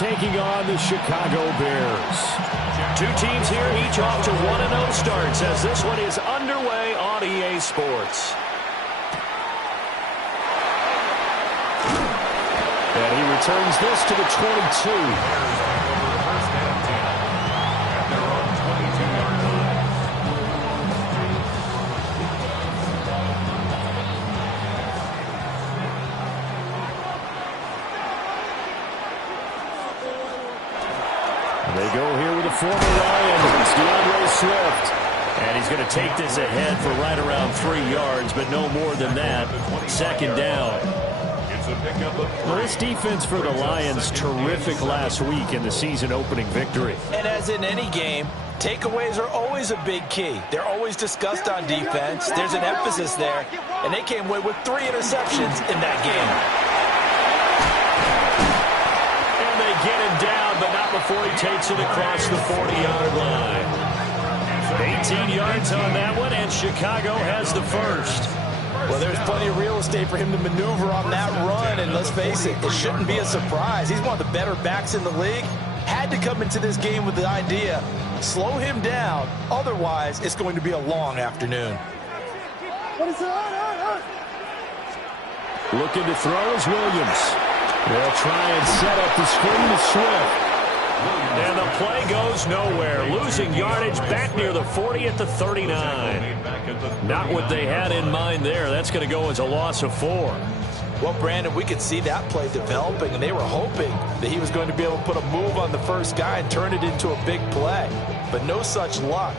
taking on the Chicago Bears. Two teams here, each off to 1-0 starts as this one is underway on EA Sports. And he returns this to the 22. They go here with a former Lion. It's DeAndre Swift. And he's going to take this ahead for right around 3 yards, but no more than that. Second down. Well, this defense for the Lions, terrific last week in the season-opening victory. And as in any game, takeaways are always a big key. They're always discussed on defense. There's an emphasis there, and they came away with 3 interceptions in that game. And they get him down, but not before he takes it across the 40-yard line. 18 yards on that one, and Chicago has the first. Well, there's plenty of real estate for him to maneuver on that run, and let's face it, it shouldn't be a surprise. He's one of the better backs in the league. Had to come into this game with the idea, slow him down, otherwise it's going to be a long afternoon. Looking to throw is Williams. They'll try and set up the screen to Swift. And the play goes nowhere. Losing yardage back near the 40 at the 39. Not what they had in mind there. That's going to go as a loss of 4. Well, Brandon, we could see that play developing, and they were hoping that he was going to be able to put a move on the first guy and turn it into a big play. But no such luck.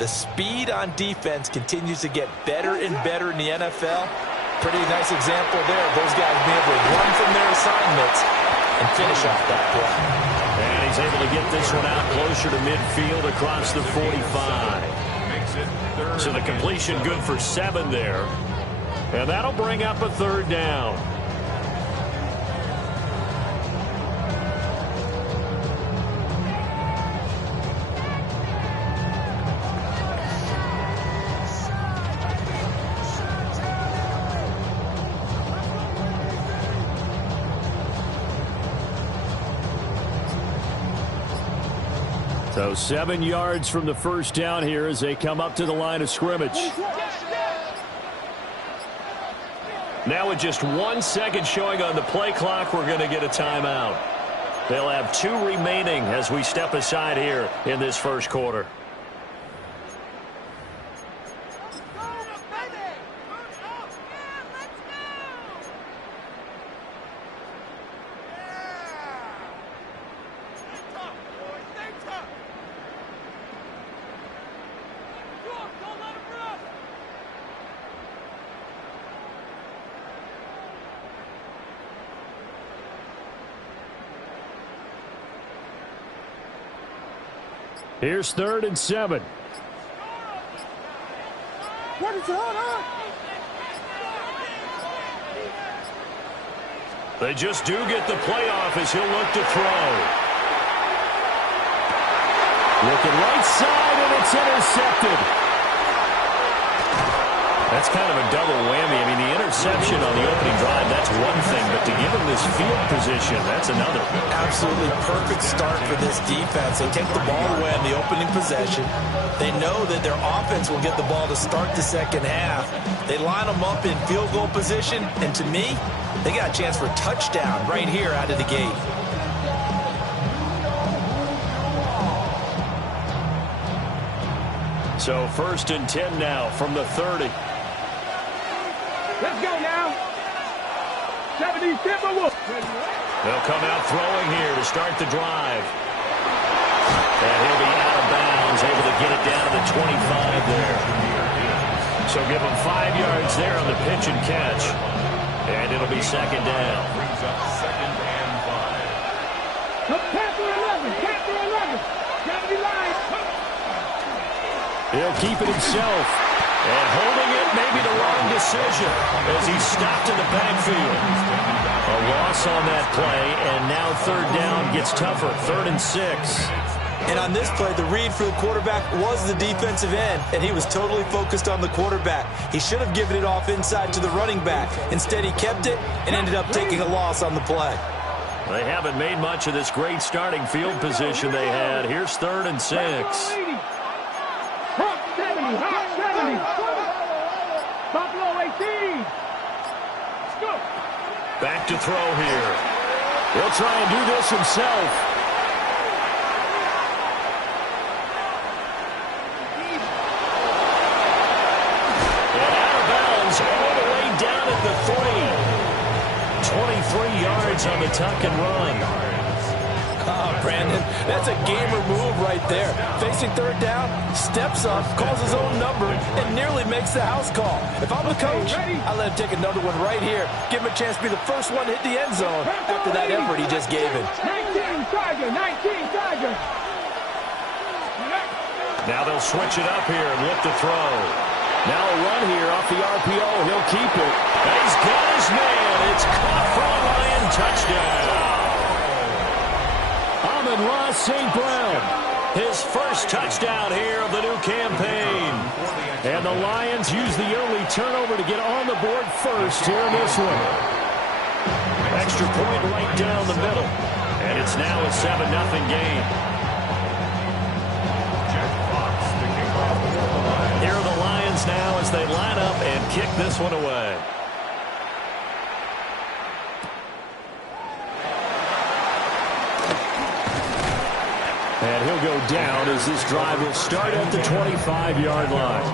The speed on defense continues to get better and better in the NFL. Pretty nice example there. Those guys being able to run from their assignments and finish off that play. And he's able to get this one out closer to midfield across the 45. So the completion good for 7 there. And that'll bring up a third down. So 7 yards from the first down here as they come up to the line of scrimmage. Now with just 1 second showing on the play clock, we're going to get a timeout. They'll have 2 remaining as we step aside here in this first quarter. Here's 3rd and 7. They just do get the play off as he'll look to throw. Looking right side, and it's intercepted. That's kind of a double whammy. I mean, the interception on the opening drive, that's one thing, but to give him this field position, that's another. Absolutely perfect start for this defense. They take the ball away on the opening possession. They know that their offense will get the ball to start the second half. They line them up in field goal position, and to me, they got a chance for a touchdown right here out of the gate. So 1st and 10 now from the 30. Let's go now. 70, They'll come out throwing here to start the drive. And he'll be out of bounds, able to get it down to the 25 there. So give him 5 yards there on the pitch and catch. And it'll be second down. Second and 5. Panther 11. Panther 11. Gotta be live. He'll keep it himself. And holding it may be the wrong decision as he's stopped in the backfield. A loss on that play, and now 3rd down gets tougher. 3rd and 6. And on this play, the read for the quarterback was the defensive end, and he was totally focused on the quarterback. He should have given it off inside to the running back. Instead, he kept it and ended up taking a loss on the play. They haven't made much of this great starting field position they had. Here's 3rd and 6. Hawk 70, Hawk 70. Buffalo 18. Let's go. Back to throw here. He'll try and do this himself. And out of bounds all the way down at the 3. 23 yards on the tuck and run. Oh, Brandon, that's a gamer move right there. Facing 3rd down, steps up, calls his own number, and nearly makes the house call. If I'm the coach, I let him take another one right here. Give him a chance to be the first one to hit the end zone after that effort he just gave him. 19 Tiger, 19 Tiger. Now they'll switch it up here and look to throw. Now a run here off the RPO. He'll keep it. And he's got his man. It's caught for a Lion touchdown. Amon-Ra St. Brown, his first touchdown here of the new campaign. And the Lions use the early turnover to get on the board first here in this one. Extra point right down the middle. And it's now a 7-0 game. Here are the Lions now as they line up and kick this one away. And he'll go down as this drive will start at the 25-yard line.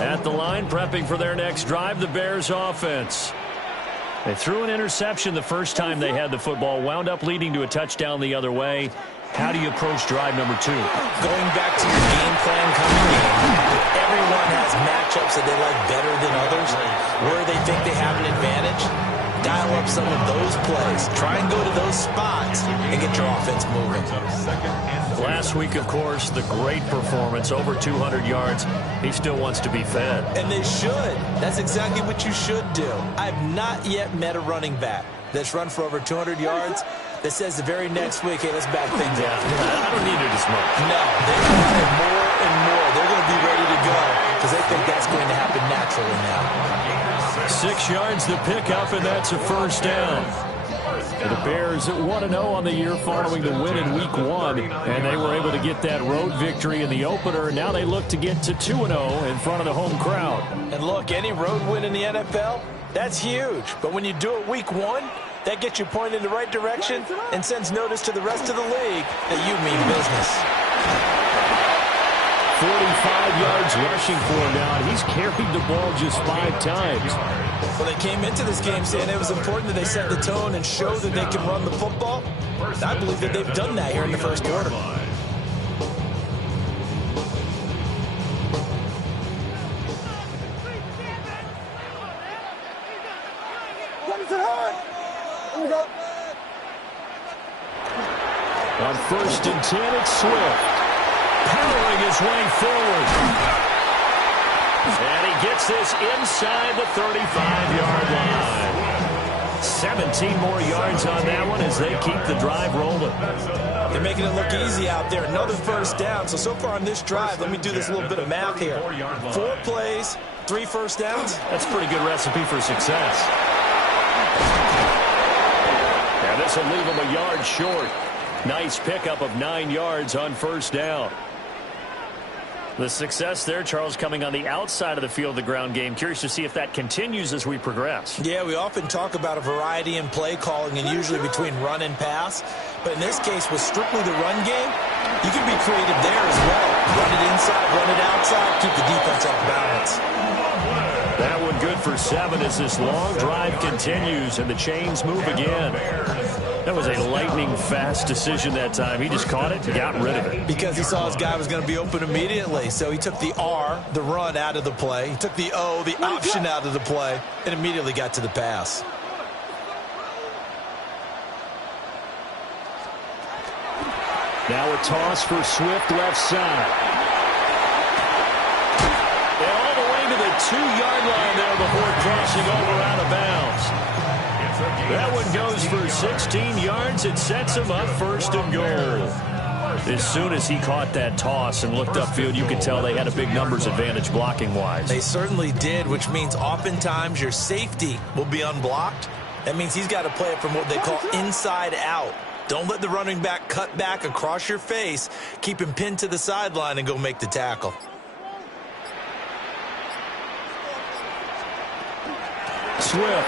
At the line, prepping for their next drive, the Bears offense. They threw an interception the first time they had the football, wound up leading to a touchdown the other way. How do you approach drive number 2? Going back to your game plan coming in, everyone has matchups that they like better than others. Where they think they have an advantage, dial up some of those plays. Try and go to those spots and get your offense moving. Last week, of course, the great performance, over 200 yards. He still wants to be fed. And they should. That's exactly what you should do. I've not yet met a running back that's run for over 200 yards that says the very next week, hey, let's back things up. I don't need it as much. No, they want it more and more. They're going to be ready to go because they think that's going to happen naturally now. 6 yards the pickup, and that's a first down. The Bears 1-0 on the year following the win in Week 1, and they were able to get that road victory in the opener. Now they look to get to 2-0 in front of the home crowd. And look, any road win in the NFL, that's huge. But when you do it Week 1, that gets you pointed in the right direction and sends notice to the rest of the league that you mean business. 45 yards rushing for him now, and he's carried the ball just 5 times. Well, they came into this game saying it was important that they set the tone and show that they can run the football. I believe that they've done that here in the first quarter. On 1st and 10, it's Swift. Powering his way forward. And he gets this inside the 35-yard line. 17 more yards on that one as they keep the drive rolling. They're making it look easy out there. Another first down. So far on this drive, let me do this little bit of math here. 4 plays, 3 first downs. That's a pretty good recipe for success. And this will leave him a yard short. Nice pickup of 9 yards on first down. The success there, Charles, coming on the outside of the field, the ground game. Curious to see if that continues as we progress. Yeah, we often talk about a variety in play calling and usually between run and pass. But in this case, with strictly the run game, you can be creative there as well. Run it inside, run it outside, keep the defense off balance. That one good for 7 as this long drive continues and the chains move again. That was a lightning-fast decision that time. He just caught it and got rid of it. Because he saw his guy was going to be open immediately. So he took the R, the run, out of the play. He took the O, the option, out of the play, and immediately got to the pass. Now a toss for Swift left side. And all the way to the 2-yard line there before crossing over out of bounds. That one goes for 16 yards. It sets him up 1st and goal. As soon as he caught that toss and looked upfield, you could tell they had a big numbers advantage blocking-wise. They certainly did, which means oftentimes your safety will be unblocked. That means he's got to play it from what they call inside out. Don't let the running back cut back across your face. Keep him pinned to the sideline and go make the tackle. Swift.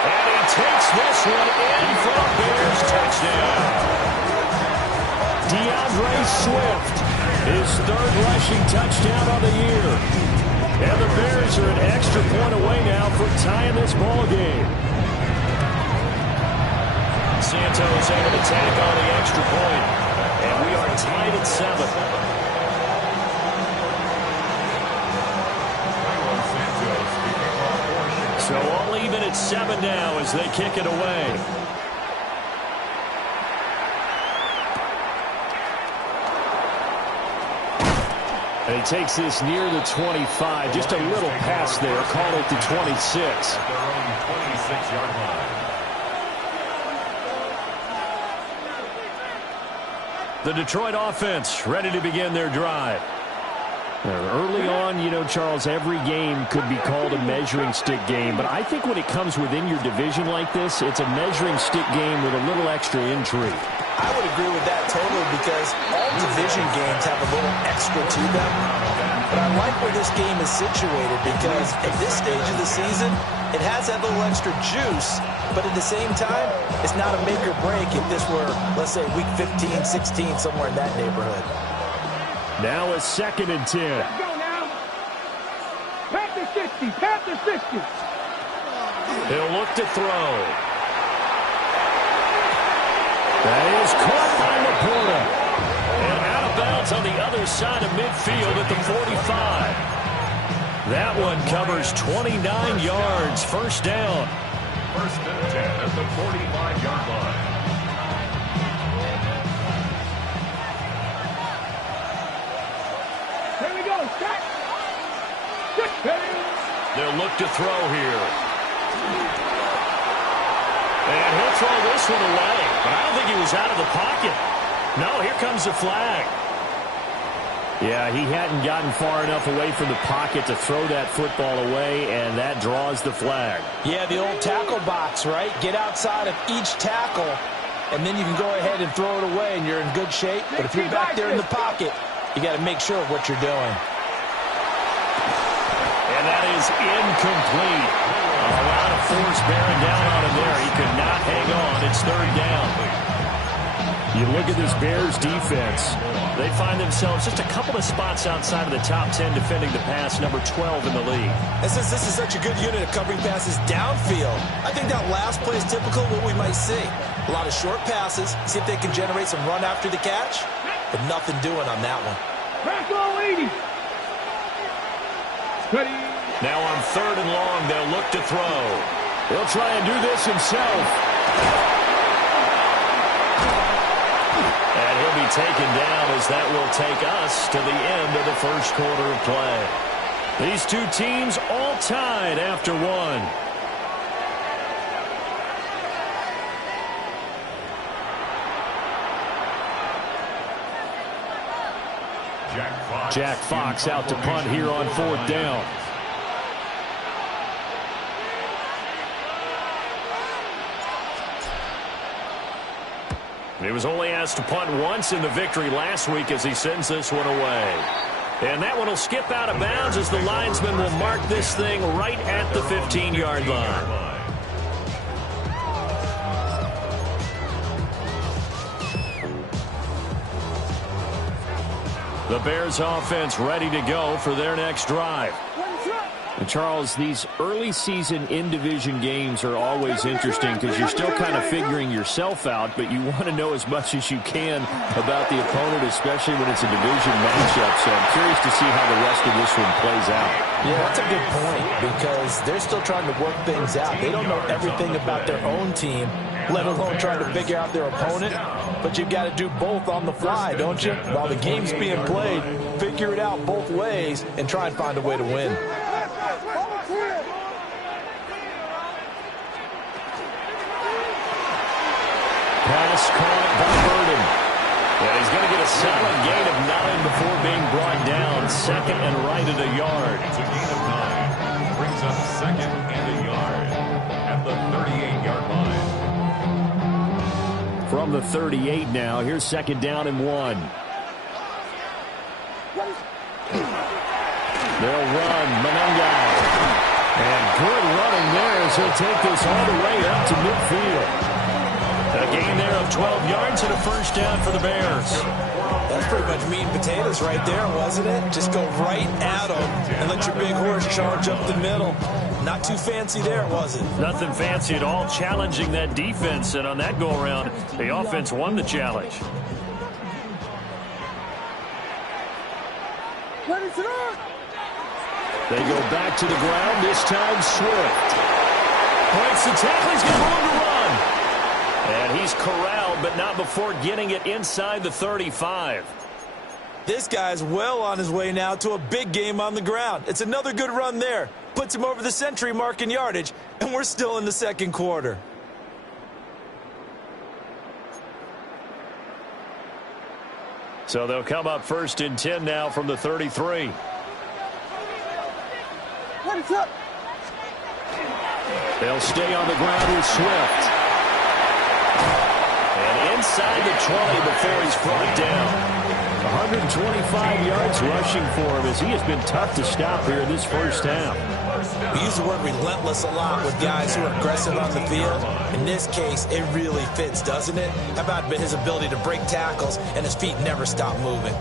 And he takes this one in for a Bears touchdown. DeAndre Swift, his third rushing touchdown on the year. And the Bears are an extra point away now from tying this ball game. Santos able to tack on the extra point. And we are tied at 7. So all even at 7 now as they kick it away. And he takes this near the 25. Just a little pass there. Call it the 26. At their own 26-yard line. The Detroit offense ready to begin their drive. Early on, you know, Charles, every game could be called a measuring stick game. But I think when it comes within your division like this, it's a measuring stick game with a little extra intrigue. I would agree with that totally because all division games have a little extra to them. But I like where this game is situated because at this stage of the season, it has that little extra juice. But at the same time, it's not a make or break if this were, let's say, week 15, 16, somewhere in that neighborhood. Now a 2nd and 10. Let's go now. Panther 60. Panther 60. He'll look to throw. That is caught by Laporta. And out of bounds on the other side of midfield at the 45. That one covers 29 yards. First down. 1st and 10 at the 45-yard line. Here we go. Set. They'll look to throw here. And he'll throw this one away. But I don't think he was out of the pocket. No, here comes the flag. Yeah, he hadn't gotten far enough away from the pocket to throw that football away, and that draws the flag. Yeah, the old tackle box, right? Get outside of each tackle, and then you can go ahead and throw it away, and you're in good shape. But if you're back there in the pocket, you got to make sure of what you're doing. And that is incomplete. A lot of force bearing down on him there. He could not hang on. It's 3rd down. You look at this Bears defense. They find themselves just a couple of spots outside of the top 10 defending the pass, number 12 in the league. And since this is such a good unit of covering passes downfield, I think that last play is typical of what we might see. A lot of short passes, see if they can generate some run after the catch, but nothing doing on that one. Back on 80. Ready. Now on 3rd and long, they'll look to throw. He'll try and do this himself. And he'll be taken down as that will take us to the end of the 1st quarter of play. These two teams all tied after 1. Jack Fox out to punt here on 4th down. He was only asked to punt once in the victory last week as he sends this one away. And that one will skip out of bounds as the linesman will mark this thing right at the 15-yard line. The Bears offense ready to go for their next drive. And Charles, these early season in-division games are always interesting because you're still kind of figuring yourself out, but you want to know as much as you can about the opponent, especially when it's a division matchup. So I'm curious to see how the rest of this one plays out. Yeah, that's a good point because they're still trying to work things out. They don't know everything about their own team, let alone trying to figure out their opponent. But you've got to do both on the fly, don't you? While the game's being played, figure it out both ways and try and find a way to win. Pass caught by Burden. And he's second and right at a yard. It's a gain of 9. Brings up second and a yard at the 38-yard line. From the 38 now, here's second down and 1. They'll run. Monangai. And good running there as he'll take this all the way up to midfield. A gain there of 12 yards and a first down for the Bears. That's pretty much meat and potatoes right there, wasn't it? Just go right at them and let your big horse charge up the middle. Not too fancy there, was it? Nothing fancy at all, challenging that defense. And on that go-around, the offense won the challenge. They go back to the ground, this time Swift. Breaks the tackle, he's got room to run. And he's corralled, but not before getting it inside the 35. This guy's well on his way now to a big game on the ground. It's another good run there. Puts him over the century mark in yardage, and we're still in the second quarter. So they'll come up first and 10 now from the 33. They'll stay on the ground with Swift. And inside the 20 before he's brought down. 125 yards rushing for him as he has been tough to stop here in this first half. We use the word relentless a lot with guys who are aggressive on the field. In this case, it really fits, doesn't it? How about his ability to break tackles and his feet never stop moving?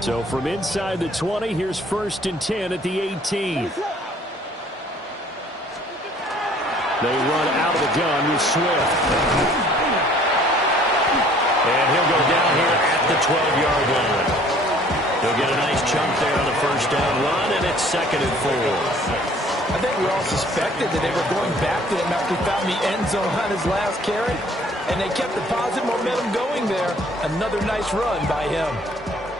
So from inside the 20, here's first and 10 at the 18. They run out of the gun with Swift. And he'll go down here at the 12-yard line. He'll get a nice chunk there on the first down run, and it's second and 4. I think we all suspected that they were going back to him after he found the end zone on his last carry, and they kept the positive momentum going there. Another nice run by him.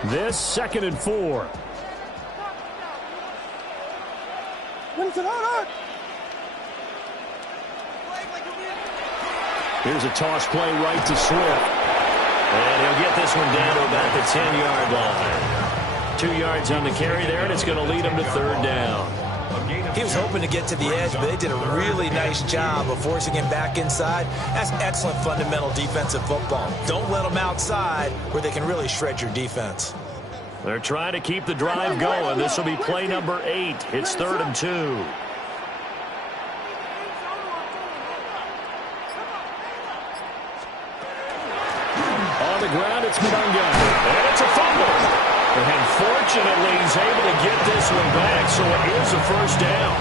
This second and 4. Here's a toss play right to Swift. And he'll get this one down to about the 10-yard line. 2 yards on the carry there, and it's going to lead him to third down. He was hoping to get to the edge, but they did a really nice job of forcing him back inside. That's excellent fundamental defensive football. Don't let them outside where they can really shred your defense. They're trying to keep the drive going. This will be play number 8. It's third and 2. On the ground, it's Monangai. And it's a fumble. And fortunately, he's able to get this one back, so it is a first down.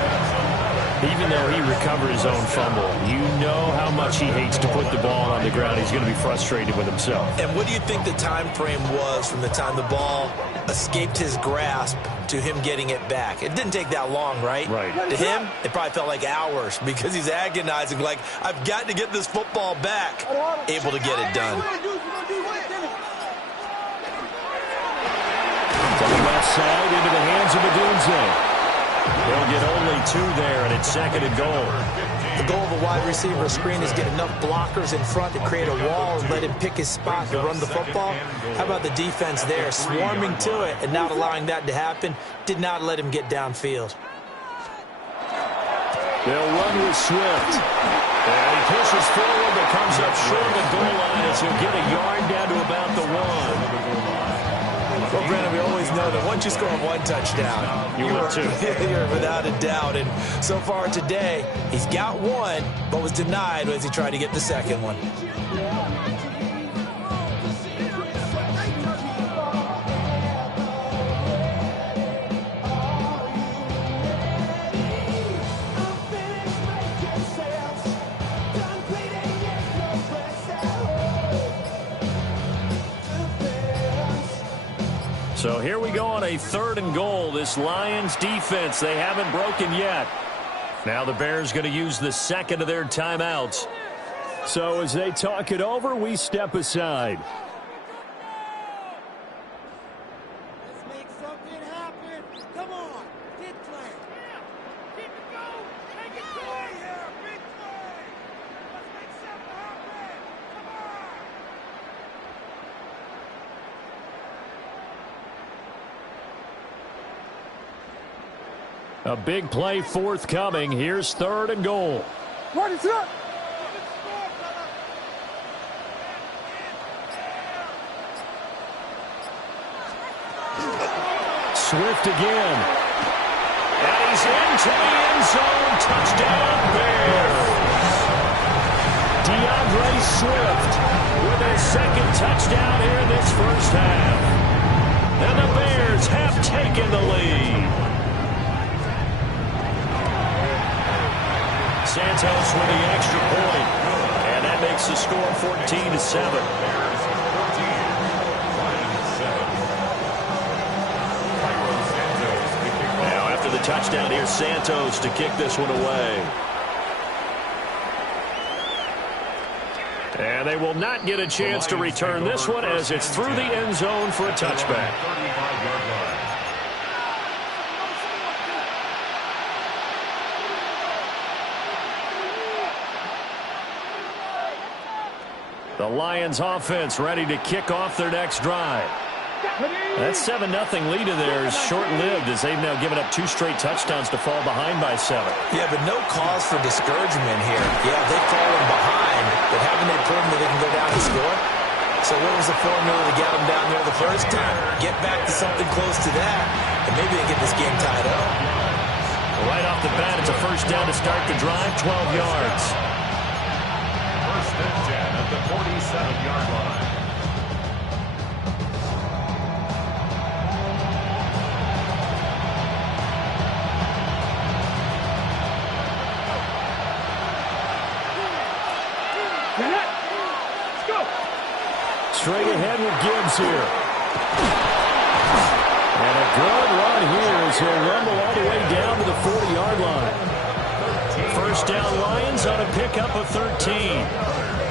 Even though he recovered his own fumble, you know how much he hates to put the ball on the ground. He's going to be frustrated with himself. And what do you think the time frame was from the time the ball escaped his grasp to him getting it back? It didn't take that long, right? Right. To him, it probably felt like hours because he's agonizing, like, I've got to get this football back. Able to get it done. From the left side into the hands of Odunze. They'll get only 2 there, and it's second and goal. The goal of a wide receiver screen is get enough blockers in front to create a wall and let him pick his spot to run the football. How about the defense there, swarming to it and not allowing that to happen? Did not let him get downfield. They'll run with Swift. And he pushes forward, but comes up short of the goal line as he'll get a yard down to about the 1. Well, Brandon, we always know that once you score one touchdown, you're without a doubt. And so far today, he's got one, but was denied as he tried to get the second one. So here we go on a third and goal. This Lions defense, they haven't broken yet. Now the Bears going to use the second of their timeouts. So as they talk it over, we step aside. Let's make something happen. Come on. Get clear. Keep it going. A big play forthcoming. Here's 3rd and goal. What is up? Swift again. And he's into the end zone. Touchdown, Bears. DeAndre Swift with his 2nd touchdown here in this first half. And the Bears have taken the lead. Santos with the extra point. And that makes the score 14-7. The touchdown here, Santos to kick this one away. And they will not get a chance to return this one as it's through the end zone for a touchback. The Lions offense ready to kick off their next drive. That 7-0 lead of theirs short-lived as they've now given up 2 straight touchdowns to fall behind by 7. Yeah, but no cause for discouragement here. Yeah, they've fallen behind, but haven't they proven that they can go down and score? So what was the formula to get them down there the first time? Get back to something close to that, and maybe they get this game tied up. Right off the bat, it's a first down to start the drive, 12 yards. 1st and 10 at the 47-yard line. Straight ahead with Gibbs here. And a good run here as he'll rumble all the way down to the 40-yard line. First down Lions on a pickup of 13.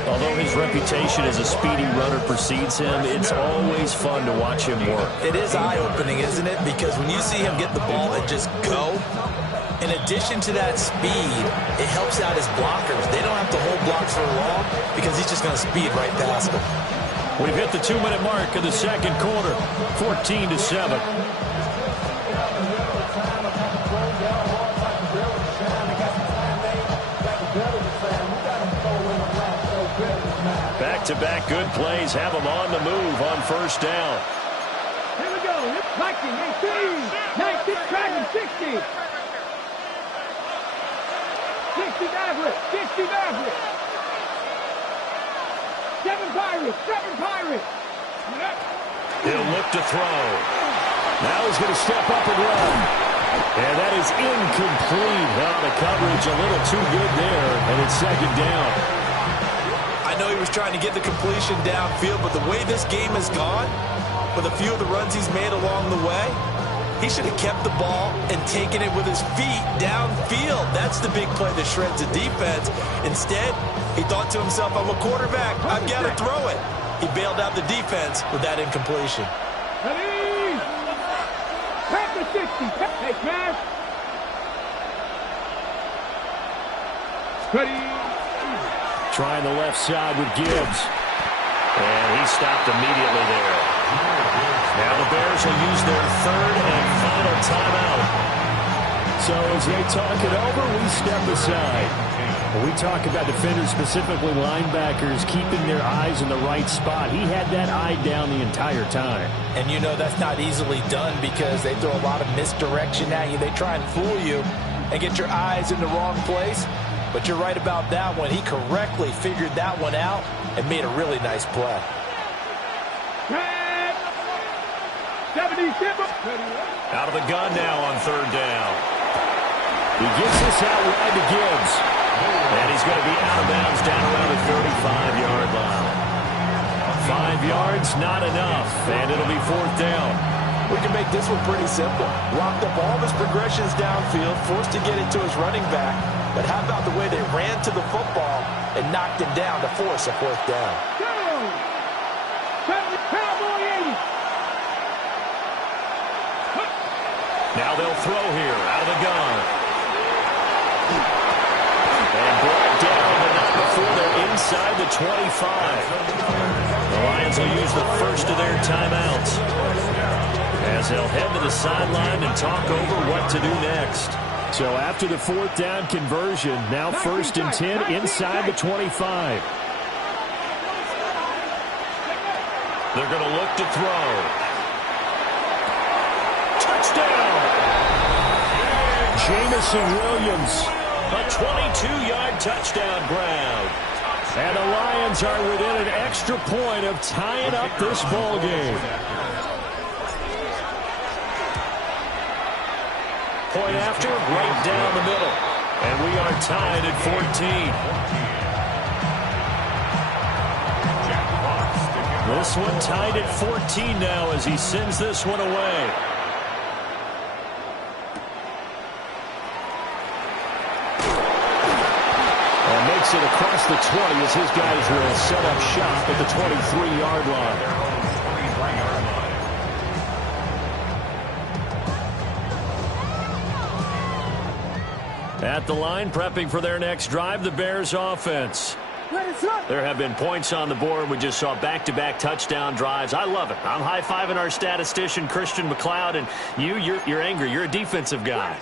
Although his reputation as a speedy runner precedes him, it's always fun to watch him work. It is eye-opening, isn't it? Because when you see him get the ball and just go, in addition to that speed, it helps out his blockers. They don't have to hold blocks for long because he's just going to speed right past them. We've hit the 2-minute mark of the 2nd quarter, 14-7. Back-to-back good plays have them on the move on first down. Here we go. It's Viking, 18. 19, Dragon, 60. 60 Maverick, 60 Maverick. 7 Pirates, 7 Pirates. He'll look to throw. Now he's going to step up and run. And that is incomplete. Now the coverage a little too good there, and it's 2nd down. I know he was trying to get the completion downfield, but the way this game has gone, with a few of the runs he's made along the way, he should have kept the ball and taken it with his feet downfield. That's the big play that shreds the defense. Instead, he thought to himself, I'm a quarterback. I've got to throw it. He bailed out the defense with that incompletion. Ready? Pack the 60. Hey, Cash. Ready? Trying the left side with Gibbs. And he stopped immediately there. Now the Bears will use their 3rd and final timeout. So as they talk it over, we step aside. When we talk about defenders, specifically linebackers, keeping their eyes in the right spot, he had that eye down the entire time. And you know that's not easily done because they throw a lot of misdirection at you. They try and fool you and get your eyes in the wrong place. But you're right about that one. He correctly figured that one out and made a really nice play. 77. Out of the gun now on 3rd down. He gets this out wide to Gibbs. And he's going to be out of bounds down around the 35-yard line. 5 yards, not enough. And it'll be 4th down. We can make this one pretty simple. Locked up all of his progressions downfield, forced to get it to his running back. But how about the way they ran to the football and knocked him down to force a 4th down? Cowboy 80. Now they'll throw here out of the gun. And brought down, but not before they're inside the 25. The Lions will use the first of their timeouts. as they'll head to the sideline and talk over what to do next. So after the 4th down conversion, now 1st and 10 inside the 25. They're going to look to throw. Touchdown! Jameson Williams, a 22-yard touchdown grab. And the Lions are within an extra point of tying up this ball game. Point after, right down the middle. And we are tied at 14. This one tied at 14 now as he sends this one away. And makes it across the 20 as his guys will set up shop at the 23-yard line. At the line, prepping for their next drive, the Bears offense. There have been points on the board. We just saw back-to-back touchdown drives. I love it. I'm high-fiving our statistician, Christian McLeod, and you're angry. You're a defensive guy.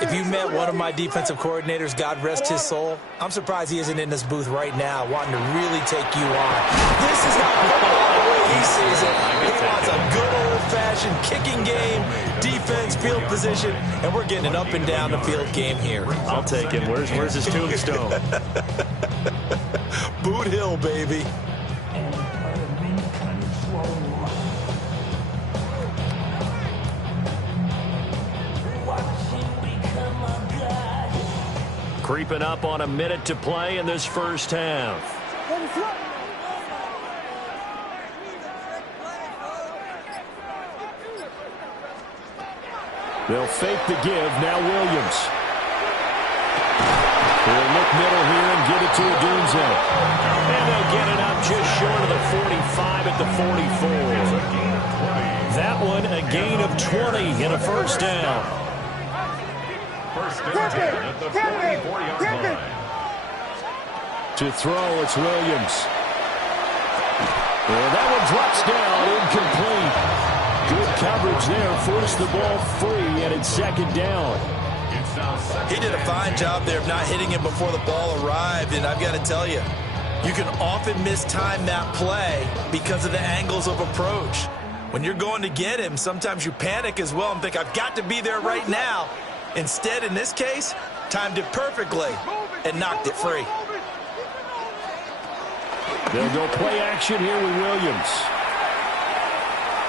If you met one of my defensive coordinators, God rest his soul, I'm surprised he isn't in this booth right now wanting to really take you on. This is not the way he sees it. He wants a good old-fashioned kicking game, defense, field position, and we're getting an up-and-down-the-field game here. I'll take him. Where's his tombstone? Boot Hill, baby. Creeping up on a minute to play in this first half. They'll fake the give. Now Williams. They'll look middle here and give it to Odunze. And they'll get it up just short of the 45 at the 44. That one a gain of 20 in a first down. First and 10 at the 44-yard line. To throw, it's Williams. And that one drops down, incomplete. Good coverage there, forced the ball free, and it's 2nd down. He did a fine job there of not hitting him before the ball arrived, and I've got to tell you, you can often mistime that play because of the angles of approach. When you're going to get him, sometimes you panic as well and think, I've got to be there right now. Instead, in this case, timed it perfectly and knocked it free. They'll go play action here with Williams.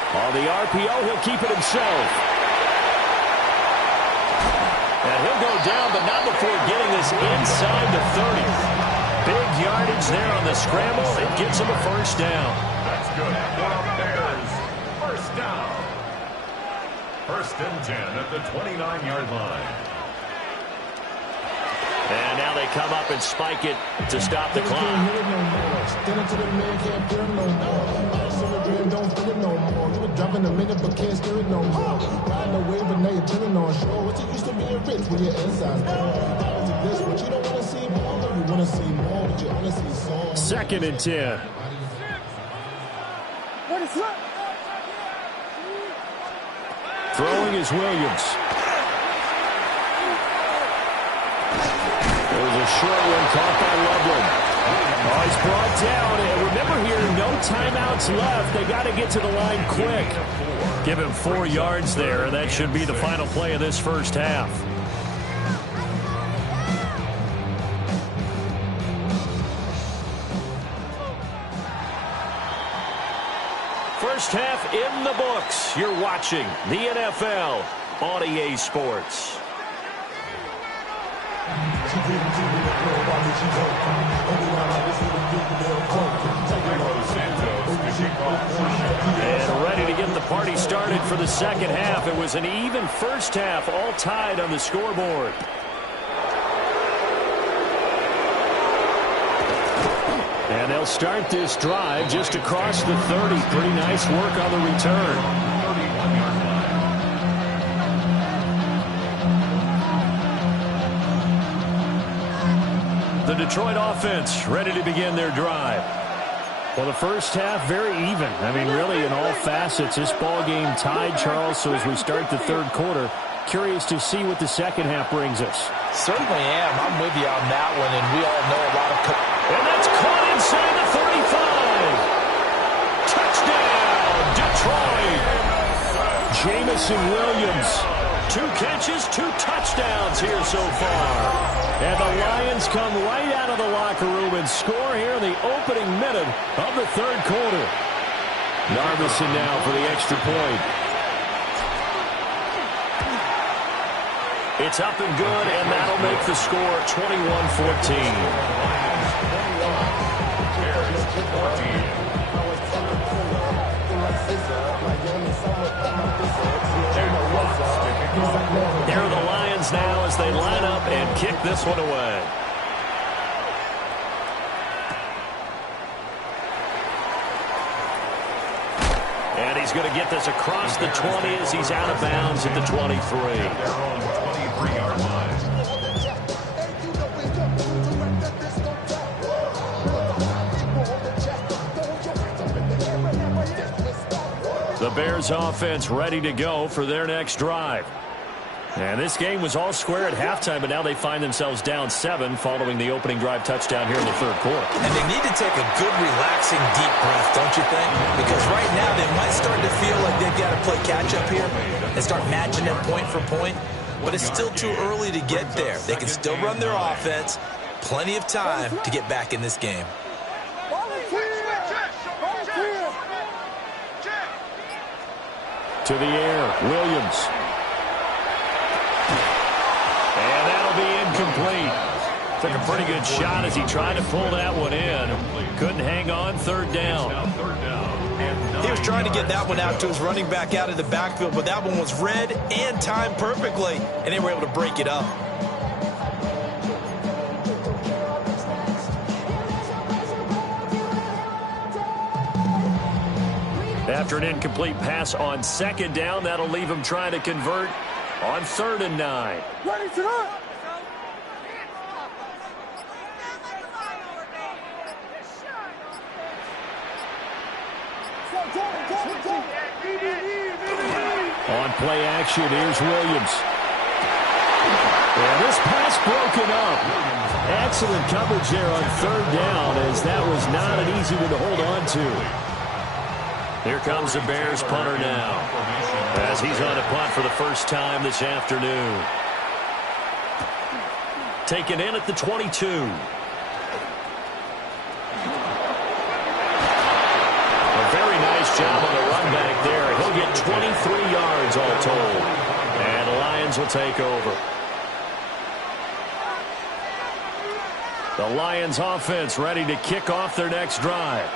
On the RPO, he'll keep it himself. And he'll go down, but not before getting this inside the 30. Big yardage there on the scramble. It gets him a first down. That's good. Bears. First down. First and 10 at the 29-yard line. And now they come up and spike it to stop the clock. Dropping a minute but can't steer it no more. Riding a wave and now you're turning on shore. What's it used to being rich when your inside's poor? This, but you don't want to see more. You want to see more, but you only see some. 2nd and 10. Throwing is Williams. There's a short one caught by Loveland. Oh, he's brought down. And remember here, no timeouts left. They got to get to the line quick. Give him 4 yards there. That should be the final play of this first half. First half in the books. You're watching the NFL on EA Sports. And ready to get the party started for the second half. It was an even first half, all tied on the scoreboard. And they'll start this drive just across the 30. Pretty nice work on the return. 31-yard line. The Detroit offense ready to begin their drive. Well, the first half, very even. I mean, really, in all facets, this ball game tied, Charles. So as we start the third quarter, curious to see what the second half brings us. Certainly am. I'm with you on that one, and we all know a lot of... And that's caught inside the 35. Touchdown, Detroit. Jameson Williams. 2 catches, 2 touchdowns here so far. And the Lions come right out of the locker room and score here in the opening minute of the third quarter. Narveson now for the extra point. It's up and good, and that'll make the score 21-14. Here are the Lions now as they line up and kick this one away. And he's going to get this across the 20 as he's out of bounds at the 23. They're on 23-yard line. The Bears offense ready to go for their next drive. And this game was all square at halftime, but now they find themselves down 7 following the opening drive touchdown here in the third quarter. And they need to take a good, relaxing, deep breath, don't you think? Because right now they might start to feel like they've got to play catch-up here and start matching it point for point. But it's still too early to get there. They can still run their offense. Plenty of time to get back in this game. To the air, Williams. And that'll be incomplete. Took a pretty good shot as he tried to pull that one in. Couldn't hang on, third down. He was trying to get that one out to his running back out of the backfield, but that one was read and timed perfectly, and they were able to break it up. After an incomplete pass on second down, that'll leave him trying to convert on 3rd and 9. Ready to run. On play action, here's Williams. And this pass broken up. Excellent coverage there on 3rd down, as that was not an easy one to hold on to. Here comes the Bears punter now, as he's on a punt for the first time this afternoon. Taken in at the 22. A very nice job on the run back there. He'll get 23 yards all told. And the Lions will take over. The Lions offense ready to kick off their next drive.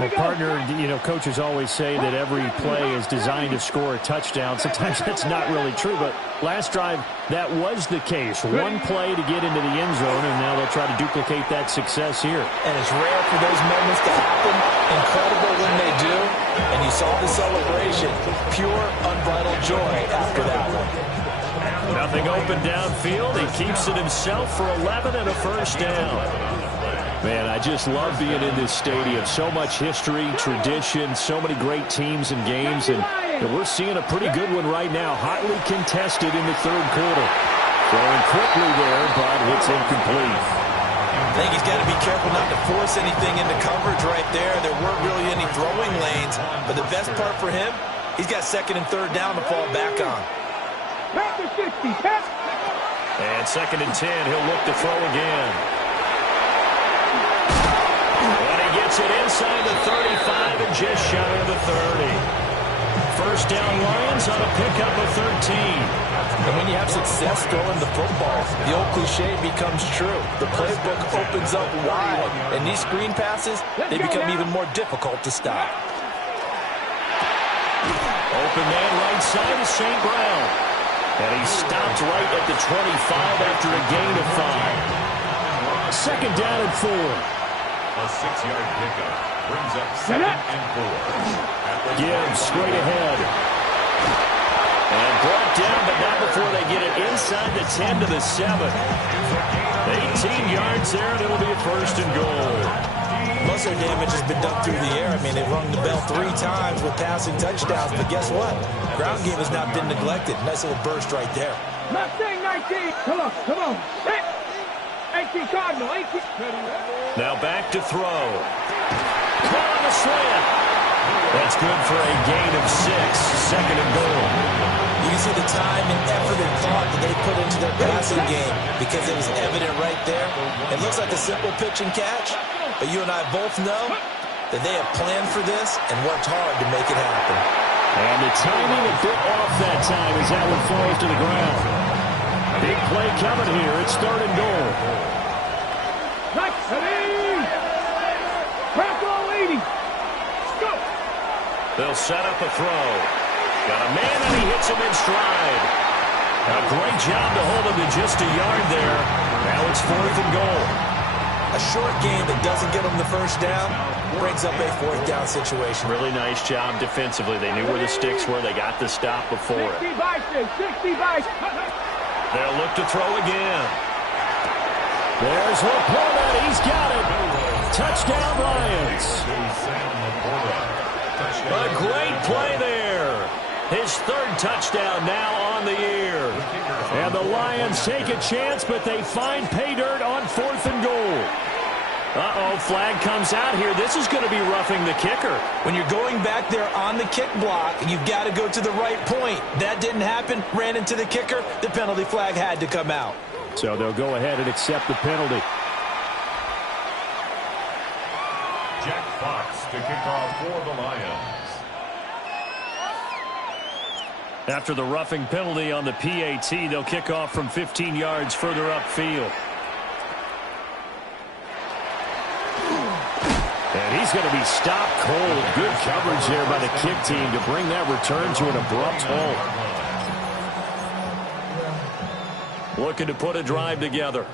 Well, partner, you know, coaches always say that every play is designed to score a touchdown. Sometimes that's not really true, but last drive, that was the case. One play to get into the end zone, and now they'll try to duplicate that success here. And it's rare for those moments to happen. Incredible when they do. And you saw the celebration. Pure, unbridled joy after that one. Nothing open downfield. He keeps it himself for 11 and a first down. Man, I just love being in this stadium. So much history, tradition, so many great teams and games, and we're seeing a pretty good one right now. Hotly contested in the third quarter. Throwing quickly there, but it's incomplete. I think he's got to be careful not to force anything into coverage right there. There weren't really any throwing lanes, but the best part for him, he's got 2nd and 3rd down to fall back on. And 2nd and 10, he'll look to throw again. And he gets it inside the 35 and just shy of the 30. First down Lions on a pickup of 13. And when you have success throwing the football, the old cliche becomes true. The playbook opens up wide, and these screen passes, they become even more difficult to stop. Open man right side is St. Brown. And he stopped right at the 25 after a gain of 5. Second down and 4. A 6-yard pickup brings up 2nd and 4. Gibbs straight ahead. And brought down, but not before they get it inside the 10 to the 7. 18 yards there, and it'll be a 1st and goal. Most of their damage has been done through the air. I mean, they've rung the bell 3 times with passing touchdowns, but guess what? Ground game has not been neglected. Nice little burst right there. Mustang 19. Come on. Hey. 18 Cardinal, 18. Now back to throw. Caught on the slant. That's good for a gain of 6. Second and goal. You can see the time and effort and thought that they put into their passing game because it was evident right there. It looks like a simple pitch and catch, but you and I both know that they have planned for this and worked hard to make it happen. And the timing a bit off that time as that one falls to the ground. Big play coming here. It's third and goal. They'll set up a throw. Got a man and he hits him in stride. A great job to hold him to just a yard there. Now it's fourth and goal. A short game that doesn't get them the first down brings up a fourth down situation. Really nice job defensively. They knew where the sticks were. They got the stop before it. 60 by 60 by. They'll look to throw again. There's Laporta. He's got it. Touchdown, Lions. A great play there. His third touchdown now on the year. And the Lions take a chance, but they find pay dirt on fourth and goal. Uh-oh, flag comes out here. This is going to be roughing the kicker. When you're going back there on the kick block, you've got to go to the right point. That didn't happen. Ran into the kicker. The penalty flag had to come out. So they'll go ahead and accept the penalty. Jack Fox to kick off for the Lions. After the roughing penalty on the PAT, they'll kick off from 15 yards further upfield. And he's going to be stopped cold. Good coverage there by the kick team to bring that return to an abrupt halt. Looking to put a drive together.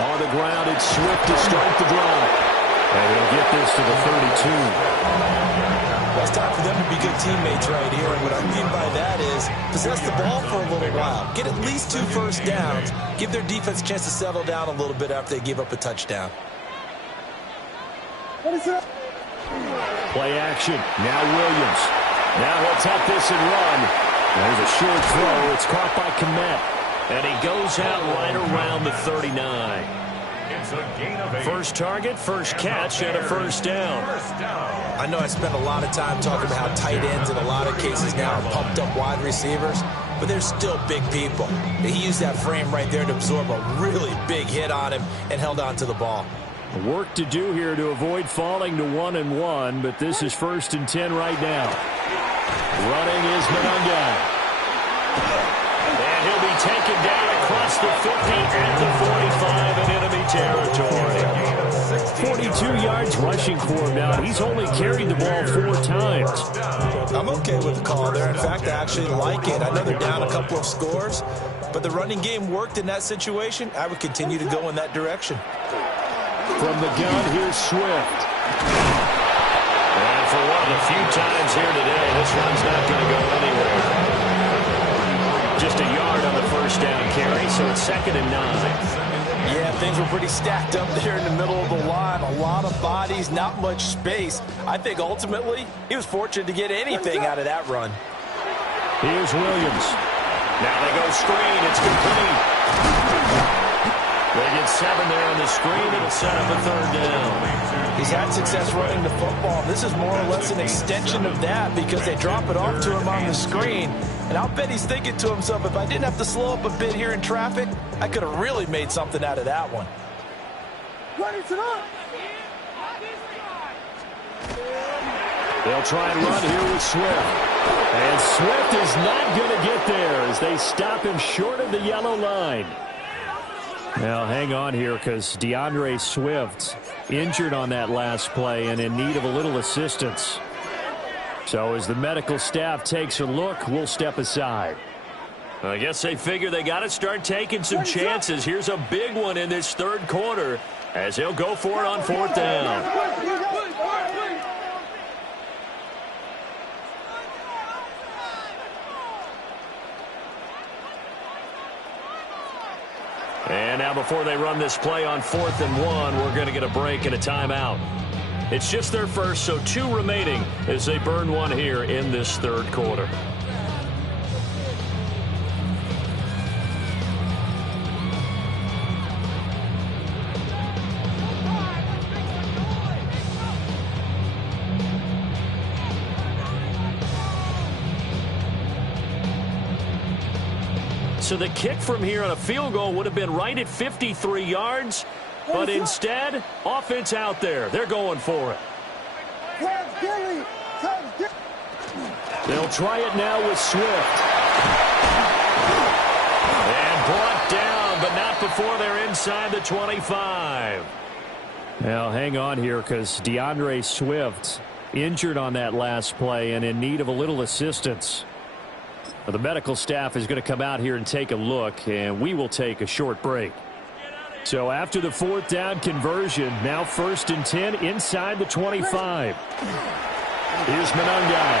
On the ground, it's Swift to start the drive. And he'll get this to the 32. Well, it's time for them to be good teammates right here. And what I mean by that is possess the ball for a little while. Get at least 2 first downs. Give their defense a chance to settle down a little bit after they give up a touchdown. What is that? Play action. Now Williams. Now he'll take this and run. There's a short throw. It's caught by Kmet. And he goes out right around the 39. It's a gain of 8. First target, first catch, and a first down. I know I spent a lot of time talking about how tight ends in a lot of cases now are pumped up wide receivers, but they're still big people. He used that frame right there to absorb a really big hit on him and held on to the ball. Work to do here to avoid falling to 1-1, but this is 1st and 10 right now. Running is Monangai. And he'll be taken down across the 50 at the 45 in enemy territory. 42 yards rushing for him now. He's only carried the ball 4 times. I'm okay with the call there. In fact, I actually like it. I know they're down a couple of scores, but the running game worked in that situation. I would continue to go in that direction. From the gun, here's Swift. And for one of the few times here today, this one's not going to go anywhere. Just a yard on the first down carry, so it's 2nd and 9. Yeah, things were pretty stacked up there in the middle of the line. A lot of bodies, not much space. I think ultimately he was fortunate to get anything out of that run. Here's Williams. Now they go screen. It's complete. They get 7 there on the screen. It'll set up a 3rd down. He's had success running the football. This is more or less an extension of that because they drop it off to him on the screen. And I'll bet he's thinking to himself, if I didn't have to slow up a bit here in traffic, I could have really made something out of that one. They'll try and run here with Swift. And Swift is not going to get there as they stop him short of the yellow line. Now, hang on here because DeAndre Swift injured on that last play and in need of a little assistance. So as the medical staff takes a look, we'll step aside. I guess they figure they got to start taking some chances. Here's a big one in this 3rd quarter as he'll go for it on 4th down. And now before they run this play on 4th and 1, we're going to get a break and a timeout. It's just their first, so 2 remaining as they burn one here in this third quarter. So the kick from here on a field goal would have been right at 53 yards, but instead, offense out there. They're going for it. They'll try it now with Swift. And brought down, but not before they're inside the 25. Now, hang on here because DeAndre Swift injured on that last play and in need of a little assistance. The medical staff is going to come out here and take a look, and we will take a short break. So after the 4th down conversion, now 1st and 10 inside the 25. Here's Monangai.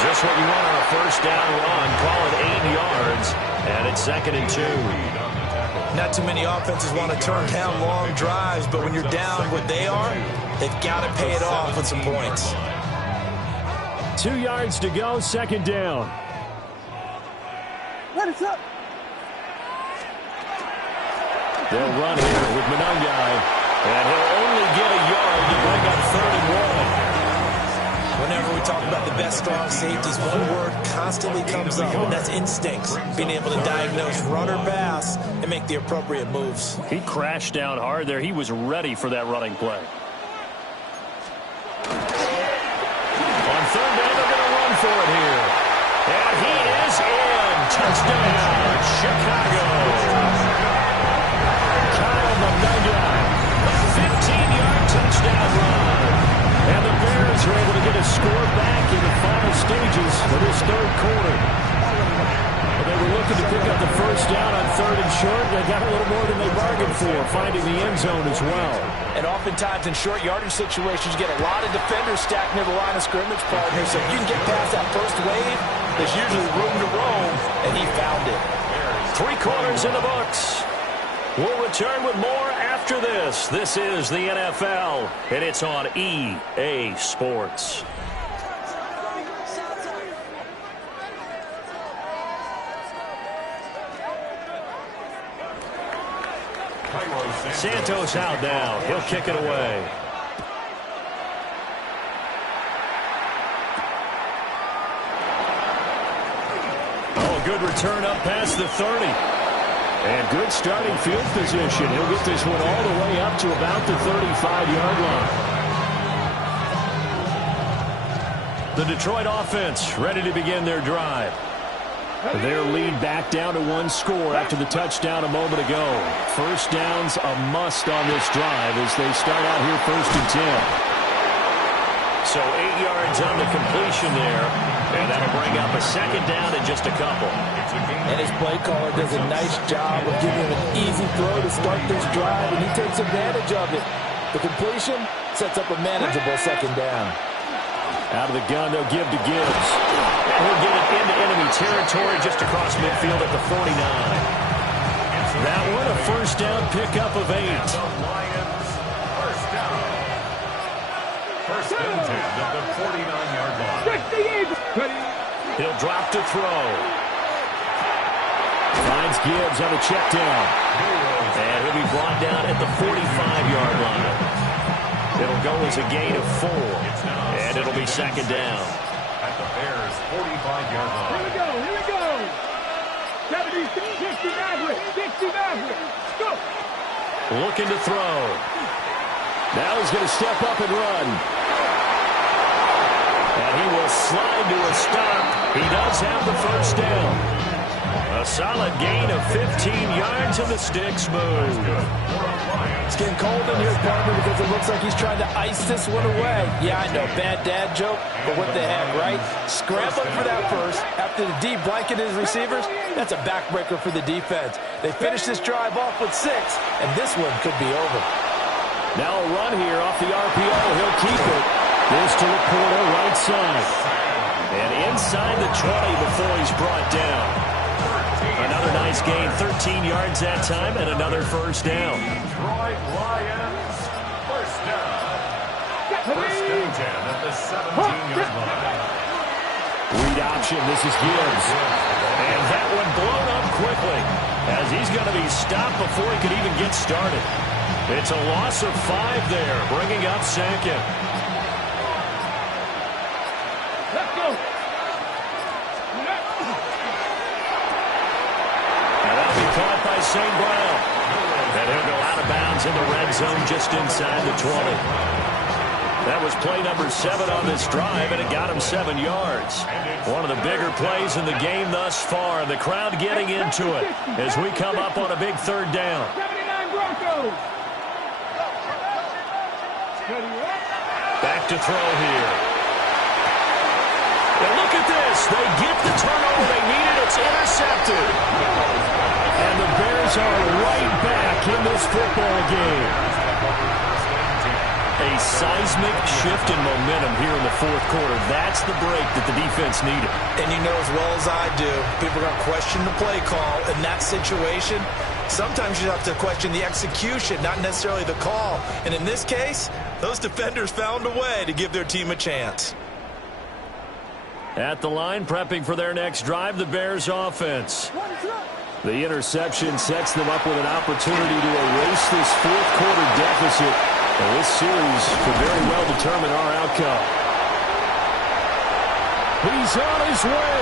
Just what you want on a 1st down run. Call it 8 yards, and it's 2nd and 2. Not too many offenses want to turn down long drives, but when you're down what they are, they've got to pay it off with some points. 2 yards to go, 2nd down. What is up? They'll run here with Monangai, and he'll only get a yard to bring up 3rd and 1. Whenever we talk about the best strong safeties, one word constantly comes up, and that's instincts. Being able to diagnose run or pass and make the appropriate moves. He crashed down hard there. He was ready for that running play. On 3rd down, they're going to run for it here. And he is in. Touchdown, Chicago. Kyle Monangai, a 15-yard touchdown run. And the Bears are able to get a score back in the final stages of this third quarter. They were looking to pick up the 1st down on 3rd and short. They got a little more than they bargained for, finding the end zone as well. And oftentimes in short yardage situations, you get a lot of defenders stacked near the line of scrimmage, partner. So if you can get past that first wave, there's usually room to roam, and he found it. 3 quarters in the books. We'll return with more after this. This is the NFL, and it's on EA Sports. Santos out now. He'll kick it away. Oh, good return up past the 30. And good starting field position. He'll get this one all the way up to about the 35-yard line. The Detroit offense ready to begin their drive. Their lead back down to 1 score after the touchdown a moment ago. 1st down's a must on this drive as they start out here 1st and 10. So 8 yards on the completion there, and that'll bring up a 2nd down in just a couple. And his play caller does a nice job of giving him an easy throw to start this drive, and he takes advantage of it. The completion sets up a manageable 2nd down. Out of the gun, they'll give to Gibbs. And he'll get it into enemy territory just across midfield at the 49. That one, a 1st down pickup of 8. First and 10 at the 49-yard line. He'll drop to throw. Finds Gibbs on a check down. And he'll be brought down at the 45-yard line. It'll go as a gain of 4. And it'll be 2nd down. At the Bears' 45-yard line. Here we go, here we go. 70, 60 Maverick, 60 Maverick. Go. Looking to throw. Now he's going to step up and run. And he will slide to a stop. He does have the 1st down. A solid gain of 15 yards and the sticks move. It's getting cold in here, partner, because it looks like he's trying to ice this one away. Yeah, I know, bad dad joke, but what the heck, right? Scrambling for that first. After the D blanketed his receivers, that's a backbreaker for the defense. They finish this drive off with 6, and this one could be over. Now a run here off the RPO. He'll keep it. Goes to Laporta, right side. And inside the 20 before he's brought down. Another nice gain, 13 yards that time, and another first down. Detroit Lions, first down. First and 10 at the 17-yard line. Read option, this is Gibbs. And that one blown up quickly, as he's going to be stopped before he could even get started. It's a loss of 5 there, bringing up second. Let's go. And that'll be caught by St. Brown. And he'll go out of bounds in the red zone just inside the 20. That was play number 7 on this drive, and it got him 7 yards. One of the bigger plays in the game thus far. The crowd getting into it as we come up on a big third down. 79 Broncos. Back to throw here. And look at this. They get the turnover they needed. It's intercepted. And the Bears are right back in this football game. A seismic shift in momentum here in the fourth quarter. That's the break that the defense needed. And you know as well as I do, people are going to question the play call in that situation. Sometimes you have to question the execution, not necessarily the call. And in this case, those defenders found a way to give their team a chance. At the line, prepping for their next drive, the Bears offense. The interception sets them up with an opportunity to erase this fourth quarter deficit. And this series could very well determine our outcome. He's on his way.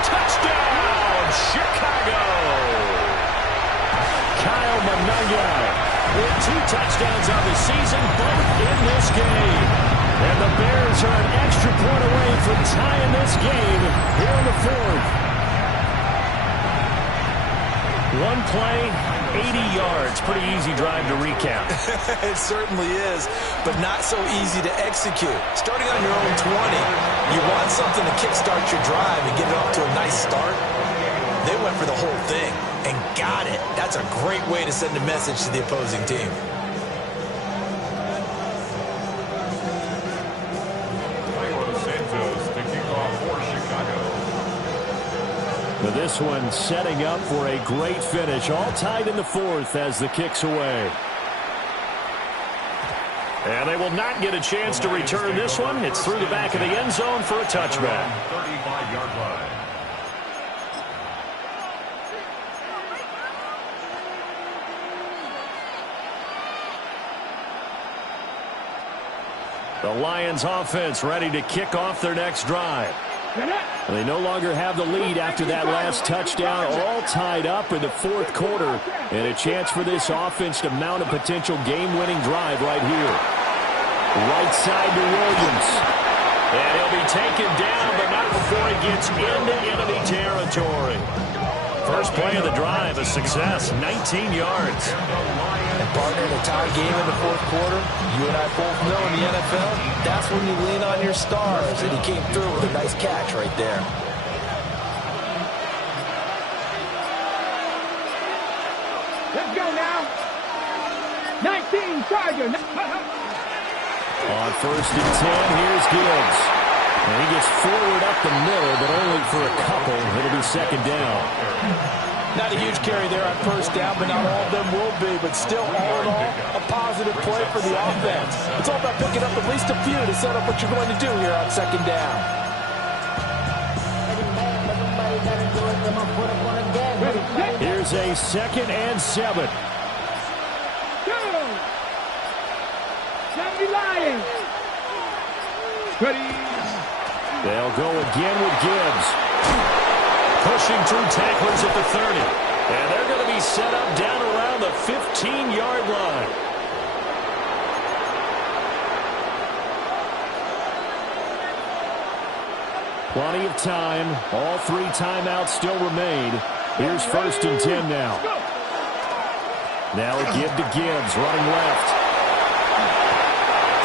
Touchdown, Chicago. Kyle Monangai with 2 touchdowns on the season, both in this game. And the Bears are an extra point away from tying this game here in the fourth. One play, 80 yards. Pretty easy drive to recap. It certainly is, but not so easy to execute. Starting on your own 20, you want something to kickstart your drive and get it off to a nice start. They went for the whole thing and got it. That's a great way to send a message to the opposing team. Carlos Santos to kick off for Chicago. But this one setting up for a great finish. All tied in the fourth as the kick's away. And they will not get a chance to return this one. It's through the back of the end zone for a touchback. 35-yard line. The Lions offense ready to kick off their next drive. They no longer have the lead after that last touchdown, all tied up in the fourth quarter, and a chance for this offense to mount a potential game-winning drive right here. Right side to Williams. And he'll be taken down, but not before he gets into enemy territory. First play of the drive, a success, 19 yards. And partner, in a tie game in the fourth quarter, you and I both know in the NFL, that's when you lean on your stars, and he came through with a nice catch right there. Let's go now. 19 Charger. On first and 10, here's Gibbs. And he gets forward up the middle, but only for a couple. It'll be second down. Not a huge carry there on first down, but not all of them will be. But still, all in all, a positive play for the offense. It's all about picking up at least a few to set up what you're going to do here on second down. Here's a 2nd and 7. Go. 70 Lions. Ready. They'll go again with Gibbs. Pushing through tacklers at the 30. And they're going to be set up down around the 15-yard line. Plenty of time. All 3 timeouts still remain. Here's first and 10 now. Now a give to Gibbs, running left.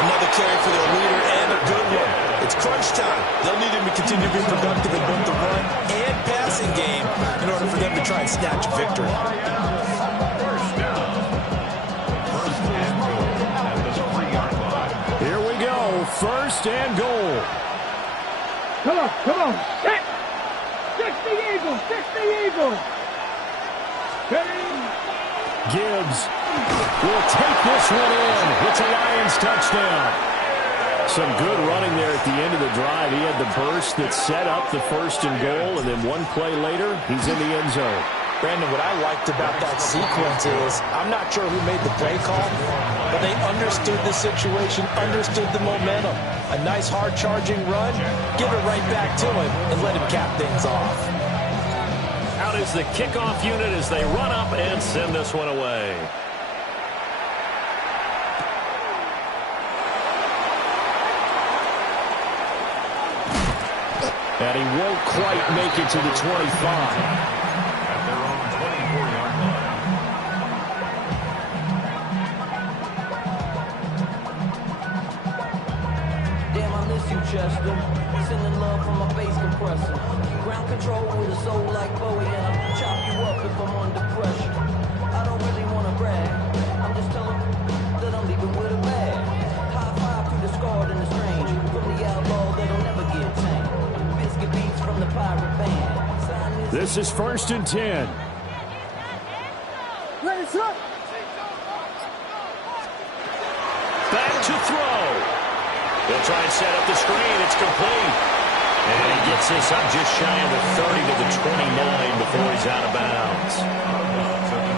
Another carry for their leader and a good one. It's crunch time. They'll need him to continue to be productive in both the run and passing game in order for them to try and snatch a victory. First down. First and goal at the 3-yard line. Here we go. First and goal. Come on. Set. Eagles. Gibbs will take this one in. It's a Lions touchdown. Some good running there at the end of the drive. He had the burst that set up the 1st and goal, and then one play later, he's in the end zone. Brandon, what I liked about that sequence is, I'm not sure who made the play call, but they understood the situation, understood the momentum. A nice hard charging run, give it right back to him, and let him cap things off. Out is the kickoff unit as they run up and send this one away. And he won't quite make it to the 25. Chester, sending love from my bass compressor. Ground control with a soul like Bowie, and I'll chop you up if I'm under pressure. I don't really want to brag, I'm just telling that I'm leaving with a bag. High five to the scarred and the strange, from the outlaw that'll never get tamed. Biscuit beats from the pirate band. This is 1st and 10. Back to throw. They'll try and set up the screen. It's complete. And he gets this up just shy of the 30 to the 29 before he's out of bounds.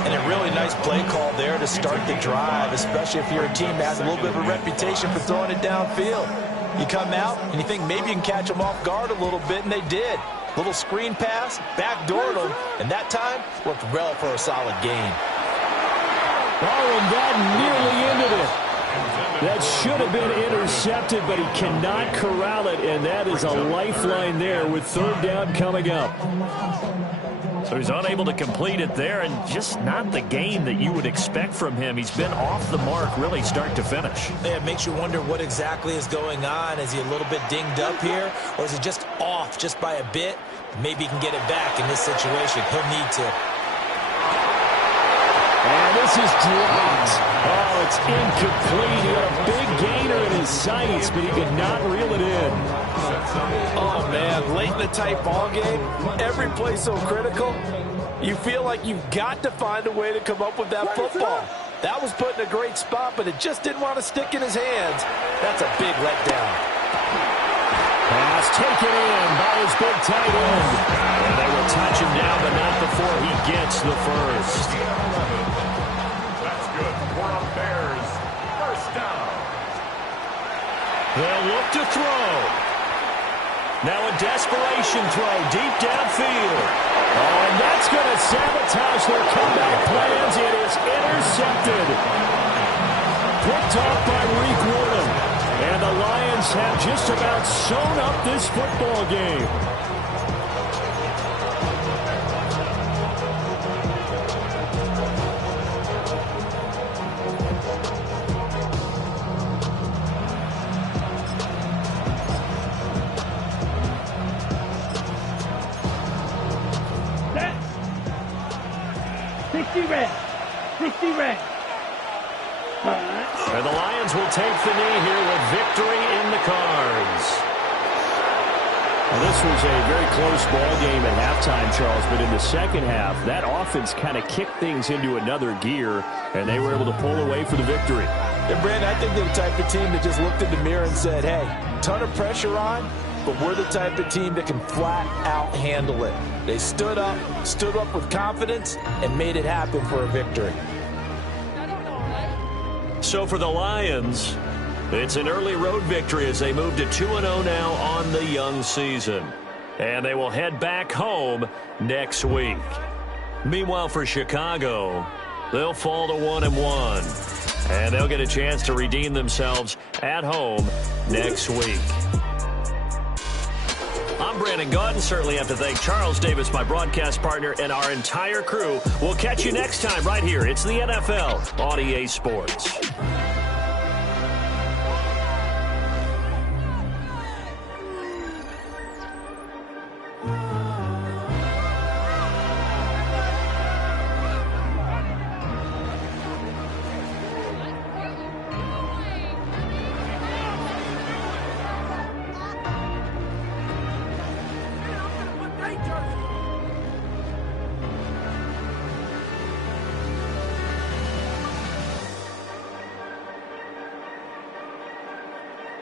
And a really nice play call there to start the drive, especially if you're a team that has a little bit of a reputation for throwing it downfield. You come out and you think maybe you can catch them off guard a little bit, and they did. Little screen pass, backdoored them, and that time worked well for a solid gain. Oh, and that nearly ended it. That should have been intercepted, but he cannot corral it, and that is a lifeline there with 3rd down coming up. So he's unable to complete it there, and just not the game that you would expect from him. He's been off the mark really start to finish. Yeah, it makes you wonder what exactly is going on. Is he a little bit dinged up here, or is he just off just by a bit? Maybe he can get it back in this situation. He'll need to. And this is dropped. Oh, it's incomplete. He had a big gainer in his sights, but he could not reel it in. Oh, man, late in the tight ball game, every play so critical, you feel like you've got to find a way to come up with that football. That was put in a great spot, but it just didn't want to stick in his hands. That's a big letdown. Pass taken in by his big tight end. And they will touch him down, but not before he gets the first. That's good for a Bears first down. They'll look to throw. Now a desperation throw deep downfield. Oh, and that's going to sabotage their comeback plans. It is intercepted. Picked off by Reek Warden. And the Lions have just about sewn up this football game. Set. 60 reps. 60 reps. And the Lions will take the knee here with victory in the cards. Well, this was a very close ball game at halftime, Charles, but in the second half, that offense kind of kicked things into another gear, and they were able to pull away for the victory. And Brandon, I think they're the type of team that just looked in the mirror and said, hey, ton of pressure on, but we're the type of team that can flat out handle it. They stood up with confidence, and made it happen for a victory. So for the Lions, it's an early road victory as they move to 2-0 now on the young season. And they will head back home next week. Meanwhile, for Chicago, they'll fall to 1-1. And they'll get a chance to redeem themselves at home next week. I'm Brandon Gaudin. Certainly have to thank Charles Davis, my broadcast partner, and our entire crew. We'll catch you next time right here. It's the NFL on EA Sports.